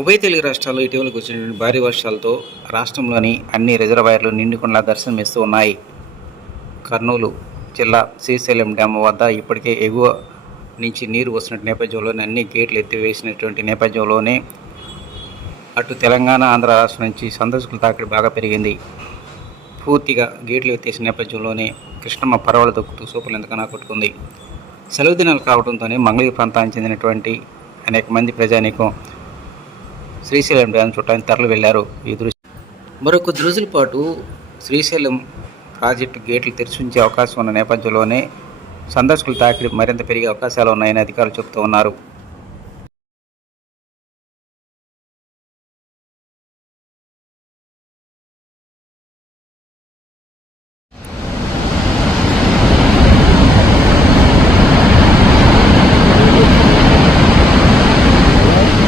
ఉభయ తెలుగు రాష్ట్రాల్లో ఇటీవల కురిసినటువంటి భారీ వర్షాలతో రాష్ట్రంలోని అన్ని రిజర్వాయర్లు నిండుకుండా దర్శనమిస్తూ ఉన్నాయి. కర్నూలు జిల్లా శ్రీశైలం డ్యామ్ వద్ద ఇప్పటికే ఎగువ నుంచి నీరు వస్తున్న నేపథ్యంలోనే అన్ని గేట్లు ఎత్తివేసినటువంటి నేపథ్యంలోనే అటు తెలంగాణ ఆంధ్ర రాష్ట్రం నుంచి సందర్శకుల తాకిడి బాగా పెరిగింది. పూర్తిగా గేట్లు ఎత్తేసిన నేపథ్యంలోనే కృష్ణమ్మ పరవలు దొక్కుతూ సూపర్లు ఎంతకన్నా కొట్టుకుంది. సెలవు దినాలు కావడంతోనే మంగళగిరి ప్రాంతానికి చెందినటువంటి అనేక మంది ప్రజానీకం శ్రీశైలం డ్యామ్ చూడటానికి తరలి వెళ్లారు. ఈ దృశ్యం మరో కొద్ది రోజుల పాటు శ్రీశైలం ప్రాజెక్టు గేట్లు తెరిచి ఉంచే అవకాశం ఉన్న నేపథ్యంలోనే సందర్శకుల తాకిడి మరింత పెరిగే అవకాశాలు ఉన్నాయని అధికారులు చెబుతూ ఉన్నారు.